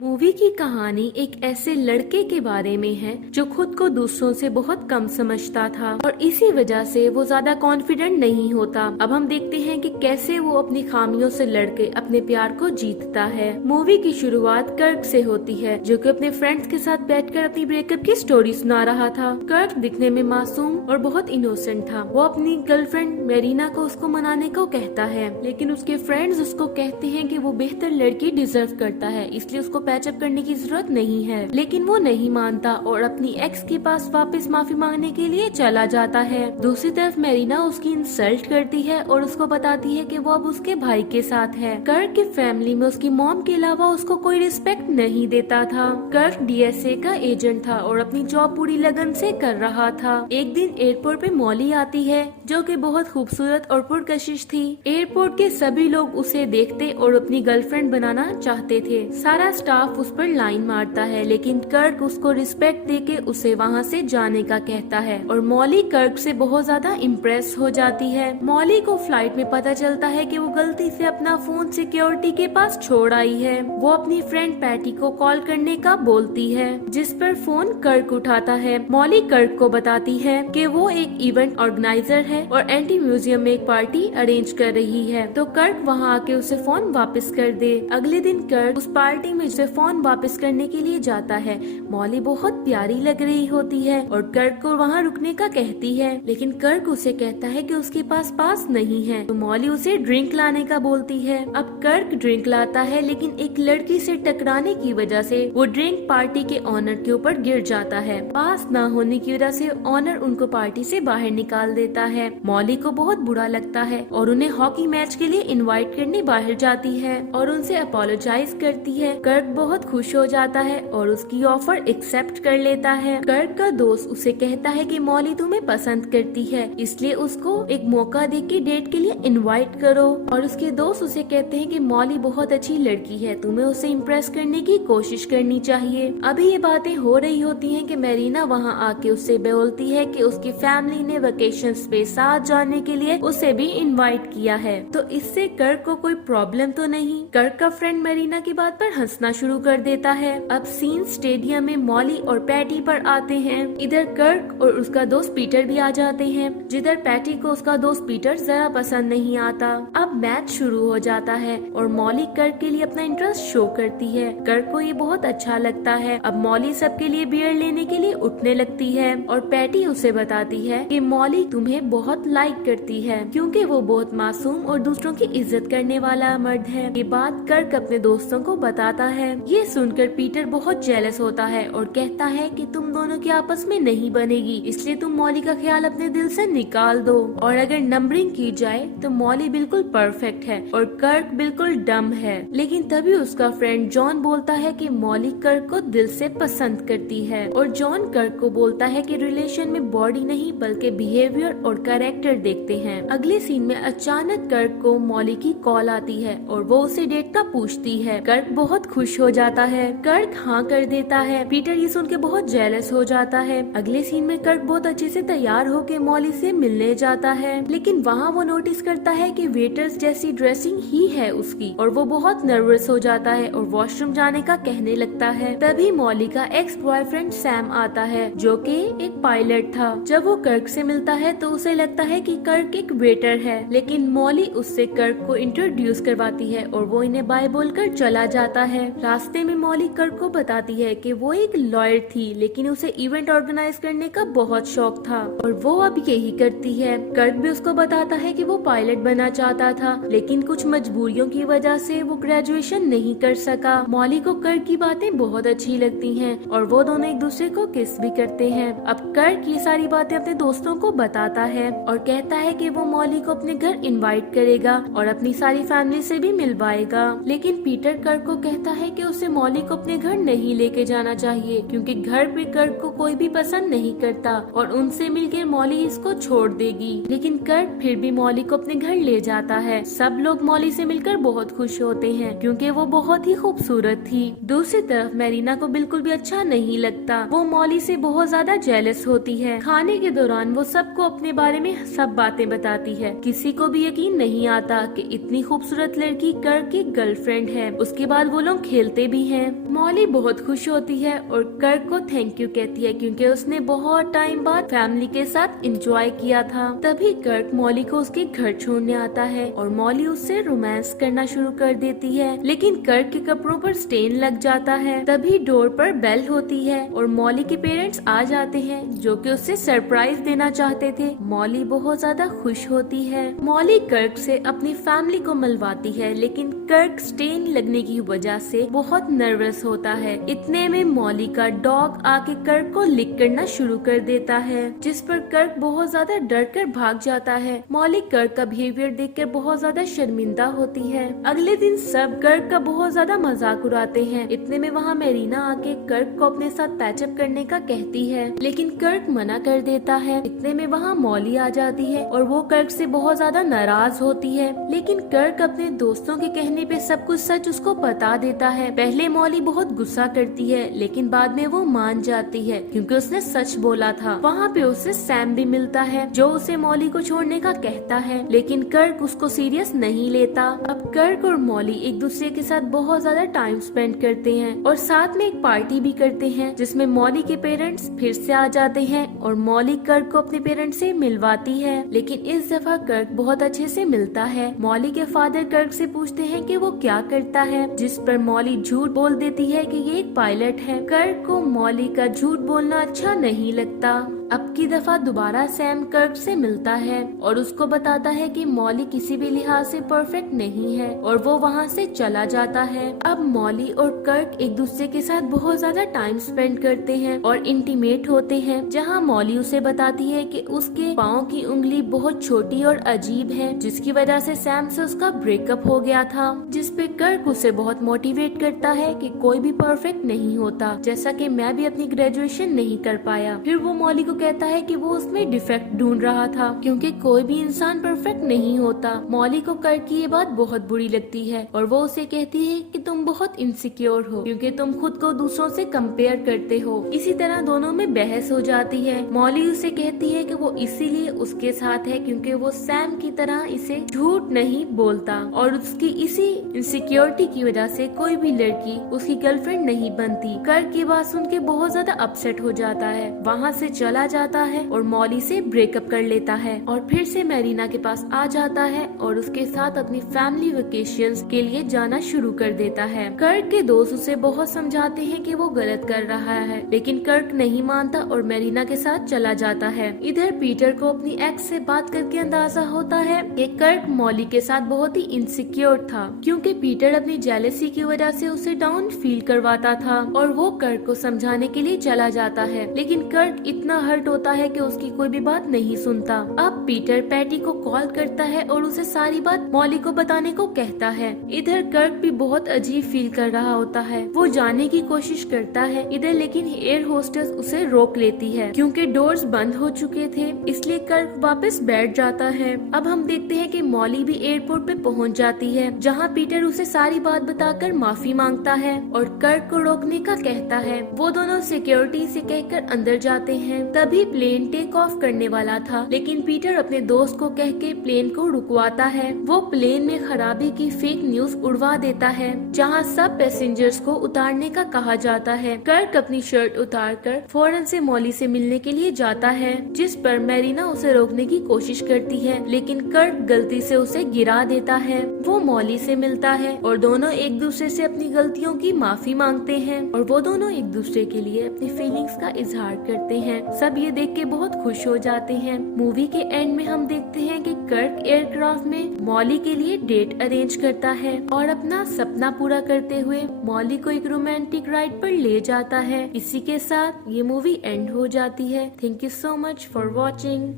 Movie की कहानी एक ऐसे लड़के के बारे में है जो खुद को दूसरों से बहुत कम समझता था और इसी वजह से वो ज्यादा कॉन्फिडेंट नहीं होता। अब हम देखते हैं कि कैसे वो अपनी खामियों से लड़के अपने प्यार को जीतता है। मूवी की शुरुआत कर्क से होती है जो कि अपने फ्रेंड्स के साथ बैठकर अपनी ब्रेकअप की स्टोरी सुना रहा था। कर्क दिखने में मासूम और बहुत इनोसेंट था। वो अपनी गर्लफ्रेंड मेरीना को उसको मनाने को कहता है, लेकिन उसके फ्रेंड्स उसको कहते हैं कि वो बेहतर लड़की डिजर्व करता है, इसलिए उसको पैचअप करने की जरूरत नहीं है। लेकिन वो नहीं मानता और अपनी एक्स के पास वापस माफी मांगने के लिए चला जाता है। दूसरी तरफ मेरीना उसकी इंसल्ट करती है और उसको बताती है कि वो अब उसके भाई के साथ है। कर्क की फैमिली में उसकी मॉम के अलावा उसको कोई रिस्पेक्ट नहीं देता था। कर्क डीएसए का एजेंट था और अपनी जॉब पूरी लगन से कर रहा था। एक दिन एयरपोर्ट पे मॉली आती है जो कि बहुत खूबसूरत और पुरकशिश थी। एयरपोर्ट के सभी लोग उसे देखते और अपनी गर्लफ्रेंड बनाना चाहते थे। सारा स्टाफ उस पर लाइन मारता है, लेकिन कर्क उसको रिस्पेक्ट देके उसे वहाँ से जाने का कहता है और मॉली कर्क से बहुत ज्यादा इम्प्रेस हो जाती है। मॉली को फ्लाइट में पता चलता है कि वो गलती से अपना फोन सिक्योरिटी के पास छोड़ आई है। वो अपनी फ्रेंड पैटी को कॉल करने का बोलती है, जिस पर फोन कर्क उठाता है। मॉली कर्क को बताती है कि वो एक इवेंट ऑर्गेनाइजर है और एंटी म्यूजियम में एक पार्टी अरेंज कर रही है, तो कर्क वहाँ आके उसे फोन वापस कर दे। अगले दिन कर्क उस पार्टी में उसे फोन वापस करने के लिए जाता है। मॉली बहुत प्यारी लग रही होती है और कर्क को वहाँ रुकने का कहती है, लेकिन कर्क उसे कहता है कि उसके पास नहीं है, तो मॉली उसे ड्रिंक लाने का बोलती है। अब कर्क ड्रिंक लाता है, लेकिन एक लड़की से टकराने की वजह से वो ड्रिंक पार्टी के ऑनर के ऊपर गिर जाता है। पास न होने की वजह से ऑनर उनको पार्टी से बाहर निकाल देता है। मॉली को बहुत बुरा लगता है और उन्हें हॉकी मैच के लिए इनवाइट करने बाहर जाती है और उनसे अपोलोजाइज करती है। कर्क बहुत खुश हो जाता है और उसकी ऑफर एक्सेप्ट कर लेता है। कर्क का दोस्त उसे कहता है कि मॉली तुम्हें पसंद करती है, इसलिए उसको एक मौका देके डेट के लिए इनवाइट करो। और उसके दोस्त उसे कहते हैं कि मॉली बहुत अच्छी लड़की है, तुम्हें उसे इम्प्रेस करने की कोशिश करनी चाहिए। अभी ये बातें हो रही होती हैं कि मेरीना वहाँ आके उससे बोलती है कि उसकी फैमिली ने वेकेशंस पे साथ जाने के लिए उसे भी इनवाइट किया है, तो इससे कर्क को कोई प्रॉब्लम तो नहीं। कर्क का फ्रेंड मेरीना की बात पर हंसना शुरू कर देता है। अब सीन स्टेडियम में मॉली और पैटी पर आते हैं। इधर कर्क और उसका दोस्त पीटर भी आ जाते हैं, जिधर पैटी को उसका दोस्त पीटर जरा पसंद नहीं आता। अब मैच शुरू हो जाता है और मॉली कर्क के लिए अपना इंटरेस्ट शो करती है। कर्क को ये बहुत अच्छा लगता है। अब मॉली सबके लिए बियर लेने के लिए उठने लगती है और पैटी उसे बताती है कि मॉली तुम्हें बहुत लाइक करती है क्योंकि वो बहुत मासूम और दूसरों की इज्जत करने वाला मर्द है। ये बात कर्क अपने दोस्तों को बताता है। ये सुनकर पीटर बहुत जेलस होता है और कहता है कि तुम दोनों की आपस में नहीं बनेगी, इसलिए तुम मॉली का ख्याल अपने दिल से निकाल दो। और अगर नंबरिंग की जाए तो मॉली बिल्कुल परफेक्ट है और कर्क बिल्कुल डम है। लेकिन तभी उसका फ्रेंड जॉन बोलता है कि मॉली कर्क को दिल से पसंद करती है और जॉन कर्क को बोलता है कि रिलेशन में बॉडी नहीं बल्कि बिहेवियर और कैरेक्टर देखते हैं। अगले सीन में अचानक कर्क को मॉली की कॉल आती है और वो उसे डेट का पूछती है। कर्क बहुत खुश हो जाता है। कर्क हाँ कर देता है। पीटर ये सुन के बहुत जेलस हो जाता है। अगले सीन में कर्क बहुत अच्छे से तैयार होके मॉली से मिलने जाता है, लेकिन वहाँ वो नोटिस करता है कि वेटर्स जैसी ड्रेसिंग ही है उसकी और वो बहुत नर्वस हो जाता है और वॉशरूम जाने का कहने लगता है। तभी मॉली का एक्स बॉयफ्रेंड सैम आता है जो कि एक पायलट था। जब वो कर्क से मिलता है तो उसे लगता है कि कर्क एक वेटर है, लेकिन मॉली उससे कर्क को इंट्रोड्यूस करवाती है और वो इन्हें बाय बोलकर चला जाता है। रास्ते में मॉली कर्क को बताती है कि वो एक लॉयर थी, लेकिन उसे इवेंट ऑर्गेनाइज करने का बहुत शौक था और वो अब यही करती है। कर्क भी उसको बताता है कि वो पायलट बनना चाहता था, लेकिन कुछ मजबूरियों की वजह से वो ग्रेजुएशन नहीं कर सका। मॉली को कर्क की बातें बहुत अच्छी लगती हैं और वो दोनों एक दूसरे को किस भी करते हैं। अब कर्क ये सारी बातें अपने दोस्तों को बताता है और कहता है कि वो मॉली को अपने घर इनवाइट करेगा और अपनी सारी फैमिली से भी मिलवाएगा। लेकिन पीटर कर्क को कहता है कि उसे मॉली को अपने घर नहीं लेके जाना चाहिए क्योंकि घर पे कर्क को कोई भी पसंद नहीं करता और उनसे मिलकर मॉली इसको छोड़ देगी। लेकिन कर्क फिर भी मॉली को अपने घर ले जाता है। सब लोग मॉली से मिलकर बहुत खुश होते हैं क्योंकि वो बहुत ही खूबसूरत थी। दूसरी तरफ मेरीना को बिल्कुल भी अच्छा नहीं लगता। वो मॉली से बहुत ज्यादा जेलस होती है। खाने के दौरान वो सबको अपने बारे में सब बातें बताती है। किसी को भी यकीन नहीं आता कि इतनी खूबसूरत लड़की कर्क की गर्लफ्रेंड है। उसके बाद वो लोग खेल खेलते भी हैं। मॉली बहुत खुश होती है और कर्क को थैंक यू कहती है क्योंकि उसने बहुत टाइम बाद फैमिली के साथ एंजॉय किया था। तभी कर्क मॉली को उसके घर छोड़ने आता है और मॉली उससे रोमांस करना शुरू कर देती है, लेकिन कर्क के कपड़ों पर स्टेन लग जाता है। तभी डोर पर बेल होती है और मॉली के पेरेंट्स आ जाते हैं जो कि उससे सरप्राइज देना चाहते थे। मॉली बहुत ज्यादा खुश होती है। मॉली कर्क से अपनी फैमिली को मिलवाती है, लेकिन कर्क स्टेन लगने की वजह से बहुत नर्वस होता है। इतने में मॉली का डॉग आके कर्क को लिक करना शुरू कर देता है, जिस पर कर्क बहुत ज्यादा डर कर भाग जाता है। मॉली कर्क का बिहेवियर देखकर बहुत ज्यादा शर्मिंदा होती है। अगले दिन सब कर्क का बहुत ज्यादा मजाक उड़ाते हैं। इतने में वहाँ मेरीना आके कर्क को अपने साथ पैचअप करने का कहती है, लेकिन कर्क मना कर देता है। इतने में वहाँ मॉली आ जाती है और वो कर्क से बहुत ज्यादा नाराज होती है, लेकिन कर्क अपने दोस्तों के कहने पे सब कुछ सच उसको बता देता है। पहले मॉली बहुत गुस्सा करती है, लेकिन बाद में वो मान जाती है क्योंकि उसने सच बोला था। वहाँ पे उसे सैम भी मिलता है जो उसे मॉली को छोड़ने का कहता है, लेकिन कर्क उसको सीरियस नहीं लेता। अब कर्क और मॉली एक दूसरे के साथ बहुत ज्यादा टाइम स्पेंड करते हैं और साथ में एक पार्टी भी करते हैं जिसमें मॉली के पेरेंट्स फिर से आ जाते हैं और मॉली कर्क को अपने पेरेंट्स से मिलवाती है, लेकिन इस दफा कर्क बहुत अच्छे से मिलता है। मॉली के फादर कर्क से पूछते हैं कि वो क्या करता है, जिस पर मॉली झूठ बोल देती है कि ये एक पायलट है। कर्क को मॉली का झूठ बोलना अच्छा नहीं लगता। अब की दफा दोबारा सैम कर्क से मिलता है और उसको बताता है कि मॉली किसी भी लिहाज से परफेक्ट नहीं है और वो वहाँ से चला जाता है। अब मॉली और कर्क एक दूसरे के साथ बहुत ज्यादा टाइम स्पेंड करते हैं और इंटीमेट होते हैं, जहाँ मॉली उसे बताती है कि उसके पाँव की उंगली बहुत छोटी और अजीब है, जिसकी वजह से सैम से उसका ब्रेकअप हो गया था। जिस पे कर्क उसे बहुत मोटिवेट करता है कि कोई भी परफेक्ट नहीं होता, जैसा कि मैं भी अपनी ग्रेजुएशन नहीं कर पाया। फिर वो मॉली को कहता है कि वो उसमें डिफेक्ट ढूंढ रहा था क्योंकि कोई भी इंसान परफेक्ट नहीं होता। मॉली को कर्क की ये बात बहुत बुरी लगती है और वो उसे कहती है कि तुम बहुत इनसिक्योर हो क्योंकि तुम खुद को दूसरों से कंपेयर करते हो। इसी तरह दोनों में बहस हो जाती है। मॉली उसे कहती है कि वो इसीलिए उसके साथ है क्योंकि वो सैम की तरह इसे झूठ नहीं बोलता और उसकी इसी इनसिक्योरिटी की वजह से कोई भी लड़की उसकी गर्लफ्रेंड नहीं बनती। कर्क की बात सुन के बहुत ज्यादा अपसेट हो जाता है, वहाँ से चला जाता है और मॉली से ब्रेकअप कर लेता है और फिर से मेरीना के पास आ जाता है और उसके साथ अपनी फैमिली वेकेशंस के लिए जाना शुरू कर देता है। कर्क के दोस्त उसे बहुत समझाते हैं कि वो गलत कर रहा है, लेकिन कर्क नहीं मानता और मेरीना के साथ चला जाता है। इधर पीटर को अपनी एक्स से बात करके अंदाजा होता है कि कर्क मॉली के साथ बहुत ही इनसिक्योर था क्योंकि पीटर अपनी जेलसी की वजह से उसे डाउन फील करवाता था और वो कर्क को समझाने के लिए चला जाता है, लेकिन कर्क इतना हर्ट होता है कि उसकी कोई भी बात नहीं सुनता। अब पीटर पैटी को कॉल करता है और उसे सारी बात मॉली को बताने को कहता है। इधर कर्क भी बहुत अजीब फील कर रहा होता है, वो जाने की कोशिश करता है इधर, लेकिन एयर होस्टेस उसे रोक लेती है क्योंकि डोर्स बंद हो चुके थे, इसलिए कर्क वापस बैठ जाता है। अब हम देखते हैं कि मॉली भी एयरपोर्ट पे पहुंच जाती है, जहां पीटर उसे सारी बात बताकर माफी मांगता है और कर्क को रोकने का कहता है। वो दोनों सिक्योरिटी से कहकर अंदर जाते हैं। तभी प्लेन टेक ऑफ करने वाला था, लेकिन पीटर अपने दोस्त को कह के प्लेन को रुकवाता है। वो प्लेन में खराबी की फेक न्यूज उड़वा देता है, जहां सब पैसेंजर्स को उतारने का कहा जाता है। कर्क अपनी शर्ट उतारकर फौरन से मॉली से मिलने के लिए जाता है, जिस पर मेरीना उसे रोकने की कोशिश करती है, लेकिन कर्क गलती से उसे गिरा देता है। वो मॉली से मिलता है और दोनों एक दूसरे से अपनी गलतियों की माफी मांगते हैं और वो दोनों एक दूसरे के लिए अपनी फीलिंग्स का इजहार करते हैं। सब ये देख के बहुत खुश हो जाते हैं। मूवी के एंड में हम देखते हैं कि कर्क एयरक्राफ्ट में मॉली के लिए डेट अरेंज करता है और अपना सपना पूरा करते हुए मॉली को एक रोमांटिक राइड पर ले जाता है। इसी के साथ ये मूवी एंड हो जाती है। Thank you so much for watching.